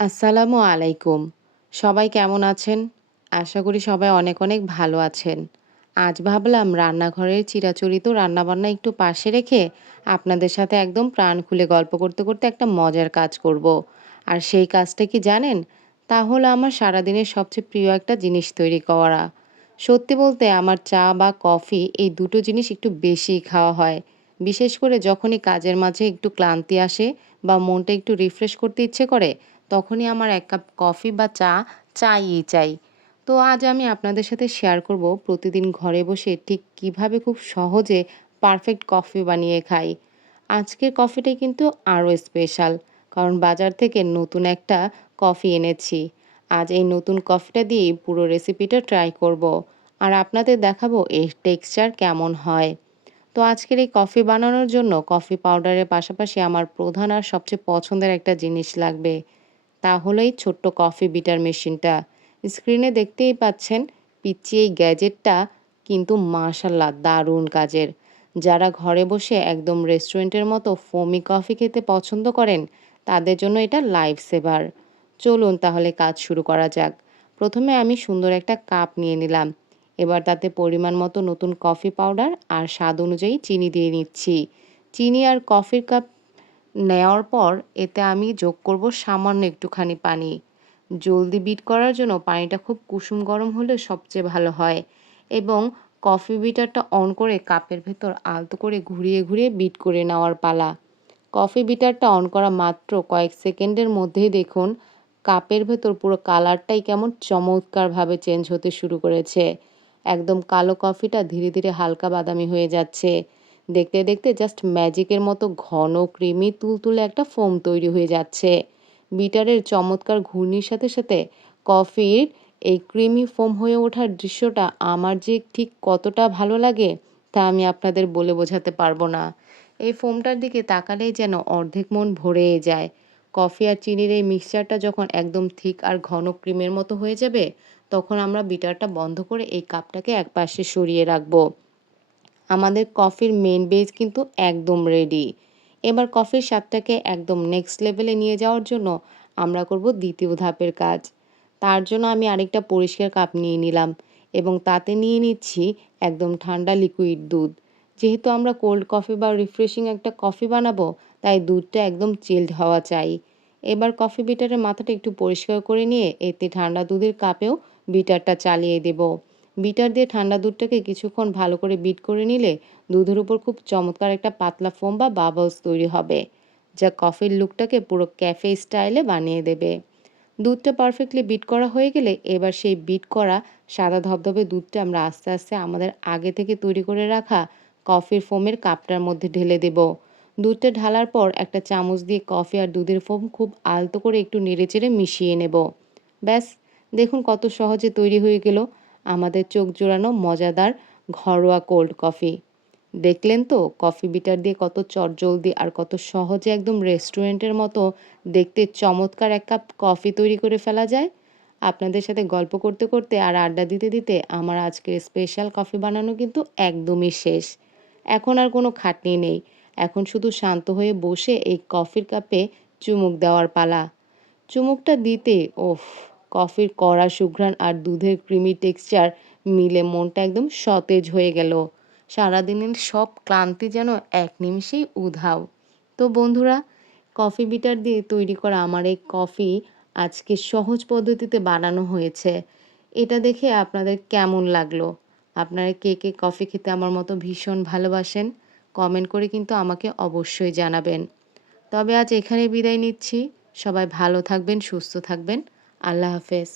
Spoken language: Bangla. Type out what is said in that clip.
আসসালামু আলাইকুম। সবাই কেমন আছেন? আশা করি সবাই অনেক, অনেক ভালো আছেন। আজ ভাবলাম রান্নাঘরের চিরাচরিত রান্নাবান্না একটু পাশে রেখে আপনাদের সাথে একদম প্রাণ খুলে গল্প করতে, করতে একটা মজার কাজ করব। আর সেই কাজটা কি জানেন? তা হলো আমার সারাদিনের সবচেয়ে প্রিয় একটা জিনিস তৈরি করা। সত্যি বলতে আমার চা বা কফি এই দুটো জিনিস একটু বেশিই খাওয়া হয়। বিশেষ করে যখনই কাজের মাঝে একটু ক্লান্তি আসে বা মনটা একটু রিফ্রেশ করতে ইচ্ছে করে তখনই আমার ১ কাপ কফি বা চা চাইই চাই। তো আজ আমি আপনাদের সাথে শেয়ার করব প্রতিদিন ঘরে বসে ঠিক কিভাবে খুব সহজে পারফেক্ট কফি বানিয়ে খাই। আজকের কফিটাই কিন্তু আরও স্পেশাল। কারণ বাজার থেকে নতুন একটা কফি এনেছি। আজ এই নতুন কফিটা দিয়েই পুরো রেসিপিটা ট্রাই করব। আর আপনাদের দেখাবো এর টেক্সচার কেমন হয়। তো আজকের এই কফি বানানোর জন্য কফি পাউডারের পাশাপাশি আমার প্রধান আর সবচেয়ে পছন্দের একটা জিনিস লাগবে। তা হলো এই ছোট্ট কফি বিটার মেশিনটা। স্ক্রিনে দেখতেই পাচ্ছেন পিচ্চি এই গ্যাজেটটা কিন্তু মাশাআল্লাহ দারুণ কাজের। যারা ঘরে বসে একদম রেস্টুরেন্টের মতো ফোমি কফি খেতে পছন্দ করেন, তাদের জন্য এটা লাইফ সেভার। চলুন তাহলে কাজ শুরু করা যাক। প্রথমে আমি সুন্দর একটা কাপ নিয়ে নিলাম। এবার তাতে পরিমাণ মতো নতুন কফি পাউডার আর স্বাদ অনুযায়ী চিনি দিয়ে নিচ্ছি। চিনি আর কফির কাপ নেওয়ার পর এতে আমি যোগ করব সামান্য একটুখানি পানি। জলদি বিট করার জন্য পানিটা খুব কুসুম গরম হলে সবচেয়ে ভালো হয় এবং কফি বিটারটা অন করে কাপের ভেতর আলতো করে ঘুরিয়ে ঘুরিয়ে বিট করে নেওয়ার পালা। কফি বিটারটা অন করা মাত্র কয়েক সেকেন্ডের মধ্যেই দেখুন কাপের ভেতর পুরো কালারটাই কেমন চমৎকারভাবে চেঞ্জ হতে শুরু করেছে। একদম কালো কফিটা ধীরে ধীরে হালকা বাদামি হয়ে যাচ্ছে। দেখতে দেখতে জাস্ট ম্যাজিকের মতো ঘন ক্রিমি তুলতুলে একটা ফোম তৈরি হয়ে যাচ্ছে। বিটারের চমৎকার ঘূর্ণির সাথে সাথে কফির এই ক্রিমি ফোম হয়ে ওঠার দৃশ্যটা আমার যে ঠিক কতটা ভালো লাগে তা আমি আপনাদের বলে বোঝাতে পারবো না। এই ফোমটার দিকে তাকালেই যেন অর্ধেক মন ভরে যায়। কফি আর চিনির এই মিক্সচারটা যখন একদম থিক আর ঘন ক্রিমের মতো হয়ে যাবে, তখন আমরা বিটারটা বন্ধ করে এই কাপটাকে একপাশে সরিয়ে রাখবো। আমাদের কফির মেইন বেস কিন্তু একদম রেডি। এবার কফির স্বাদটাকে একদম নেক্সট লেভেলে নিয়ে যাওয়ার জন্য আমরা করব দ্বিতীয় ধাপের কাজ। তার জন্য আমি আরেকটা পরিষ্কার কাপ নিয়ে নিলাম এবং তাতে নিয়ে নিচ্ছি একদম ঠান্ডা লিকুইড দুধ। যেহেতু আমরা কোল্ড কফি বা রিফ্রেশিং একটা কফি বানাবো, তাই দুধটা একদম চিল্ড হওয়া চাই। এবার কফি বিটারের মাথাটা একটু পরিষ্কার করে নিয়ে এতে ঠান্ডা দুধের কাপেও বিটারটা চালিয়ে দেব। বিটার দিয়ে ঠান্ডা দুধটাকে কিছুক্ষণ ভালো করে বিট করে নিলে দুধের উপর খুব চমৎকার একটা পাতলা ফোম বা বাবলস তৈরি হবে, যা কফির লুকটাকে পুরো ক্যাফে স্টাইলে বানিয়ে দেবে। দুধটা পারফেক্টলি বিট করা হয়ে গেলে এবার সেই বিট করা সাদা ধবধবে দুধটা আমরা আস্তে আস্তে আমাদের আগে থেকে তৈরি করে রাখা কফির ফোমের কাপটার মধ্যে ঢেলে দেব। দুধটা ঢালার পর একটা চামচ দিয়ে কফি আর দুধের ফোম খুব আলতো করে একটু নেড়েচেড়ে মিশিয়ে নেব। ব্যাস, দেখুন কত সহজে তৈরি হয়ে গেল আমাদের চোখ জোড়ানো মজাদার ঘরোয়া কোল্ড কফি। দেখলেন তো কফি বিটার দিয়ে কত চটজলদি আর কত সহজে একদম রেস্টুরেন্টের মতো দেখতে চমৎকার এক কাপ কফি তৈরি করে ফেলা যায়। আপনাদের সাথে গল্প করতে করতে আর আড্ডা দিতে দিতে আমার আজকের স্পেশাল কফি বানানো কিন্তু একদমই শেষ। এখন আর কোনো খাটনি নেই। এখন শুধু শান্ত হয়ে বসে এই কফির কাপে চুমুক দেওয়ার পালা। চুমুকটা দিতে ওফ, কফির কড়া সুঘ্রাণ আর দুধের ক্রিমি টেক্সচার মিলে মনটা একদম সতেজ হয়ে গেল। সারাদিনের সব ক্লান্তি যেন এক নিমিষেই উধাও। তো বন্ধুরা, কফি বিটার দিয়ে তৈরি করা আমার এই কফি আজকে সহজ পদ্ধতিতে বানানো হয়েছে। এটা দেখে আপনাদের কেমন লাগলো? আপনারা কে কে কফি খেতে আমার মতো ভীষণ ভালোবাসেন? কমেন্ট করে কিন্তু আমাকে অবশ্যই জানাবেন। তবে আজ এখানেই বিদায় নিচ্ছি। সবাই ভালো থাকবেন, সুস্থ থাকবেন। আল্লাহ হাফেজ।